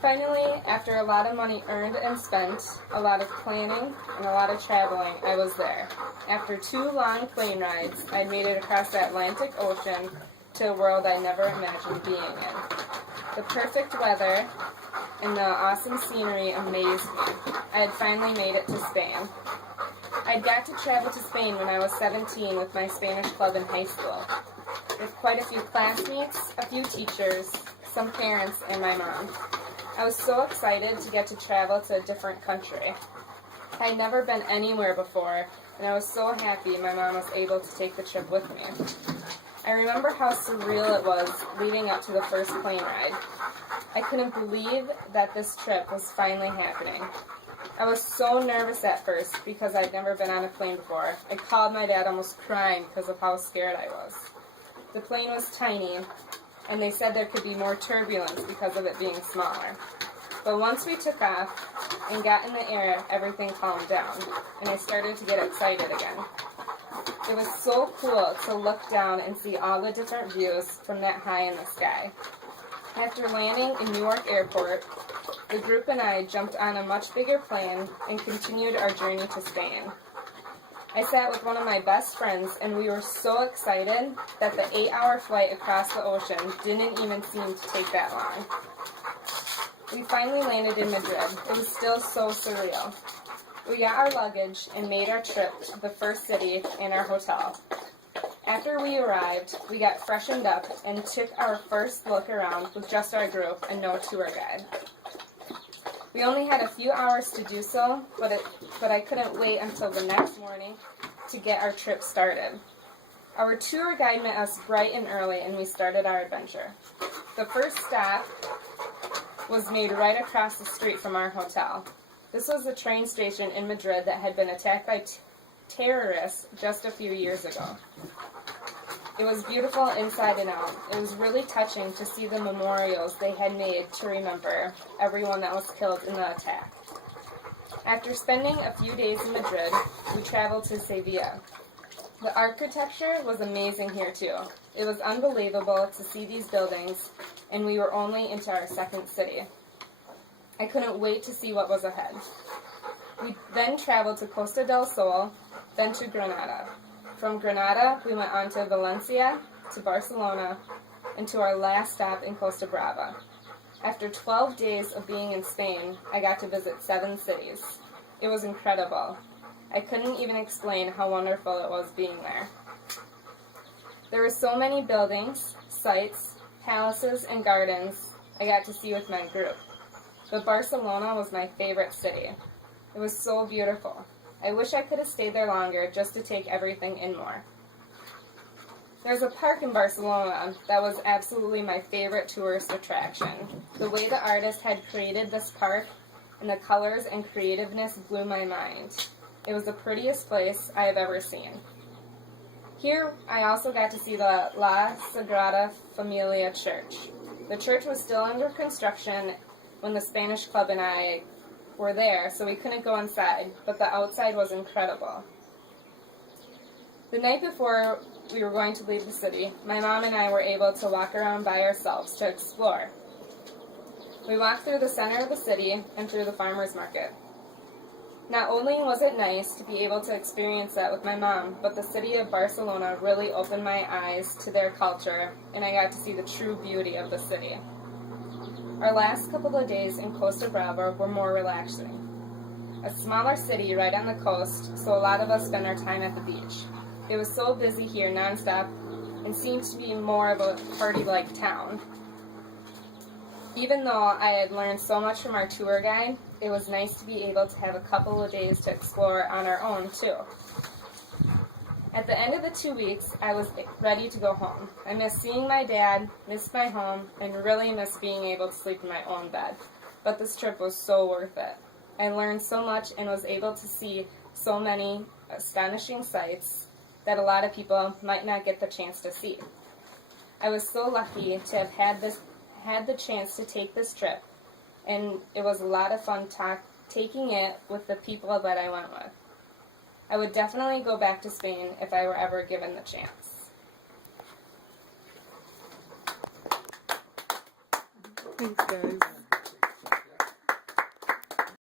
Finally, after a lot of money earned and spent, a lot of planning, and a lot of traveling, I was there. After 2 long plane rides, I made it across the Atlantic Ocean to a world I never imagined being in. The perfect weather and the awesome scenery amazed me. I had finally made it to Spain. I'd got to travel to Spain when I was 17 with my Spanish club in high school, with quite a few classmates, a few teachers, some parents, and my mom. I was so excited to get to travel to a different country. I had never been anywhere before, and I was so happy my mom was able to take the trip with me. I remember how surreal it was leading up to the first plane ride. I couldn't believe that this trip was finally happening. I was so nervous at first because I'd never been on a plane before. I called my dad almost crying because of how scared I was. The plane was tiny, and they said there could be more turbulence because of it being smaller. But once we took off and got in the air, everything calmed down, and I started to get excited again. It was so cool to look down and see all the different views from that high in the sky. After landing in Newark Airport, the group and I jumped on a much bigger plane and continued our journey to Spain. I sat with one of my best friends, and we were so excited that the 8-hour flight across the ocean didn't even seem to take that long. We finally landed in Madrid. It was still so surreal. We got our luggage and made our trip to the first city and our hotel. After we arrived, we got freshened up and took our first look around with just our group and no tour guide. We only had a few hours to do so, but I couldn't wait until the next morning to get our trip started. Our tour guide met us bright and early, and we started our adventure. The first stop was made right across the street from our hotel. This was a train station in Madrid that had been attacked by terrorists just a few years ago. It was beautiful inside and out. It was really touching to see the memorials they had made to remember everyone that was killed in the attack. After spending a few days in Madrid, we traveled to Sevilla. The architecture was amazing here too. It was unbelievable to see these buildings, and we were only into our second city. I couldn't wait to see what was ahead. We then traveled to Costa del Sol, then to Granada. From Granada, we went on to Valencia, to Barcelona, and to our last stop in Costa Brava. After 12 days of being in Spain, I got to visit 7 cities. It was incredible. I couldn't even explain how wonderful it was being there. There were so many buildings, sites, palaces, and gardens I got to see with my group. But Barcelona was my favorite city. It was so beautiful. I wish I could have stayed there longer just to take everything in more. There's a park in Barcelona that was absolutely my favorite tourist attraction. The way the artist had created this park and the colors and creativeness blew my mind. It was the prettiest place I have ever seen. Here, I also got to see the La Sagrada Familia Church. The church was still under construction when the Spanish club and I were there, so we couldn't go inside, but the outside was incredible. The night before we were going to leave the city, my mom and I were able to walk around by ourselves to explore. We walked through the center of the city and through the farmer's market. Not only was it nice to be able to experience that with my mom, but the city of Barcelona really opened my eyes to their culture, and I got to see the true beauty of the city. Our last couple of days in Costa Brava were more relaxing. A smaller city right on the coast, so a lot of us spent our time at the beach. It was so busy here nonstop and seemed to be more of a party-like town. Even though I had learned so much from our tour guide, it was nice to be able to have a couple of days to explore on our own too. At the end of the 2 weeks, I was ready to go home. I missed seeing my dad, missed my home, and really missed being able to sleep in my own bed. But this trip was so worth it. I learned so much and was able to see so many astonishing sights that a lot of people might not get the chance to see. I was so lucky to have had the chance to take this trip, and it was a lot of fun taking it with the people that I went with. I would definitely go back to Spain if I were ever given the chance. Thanks, guys.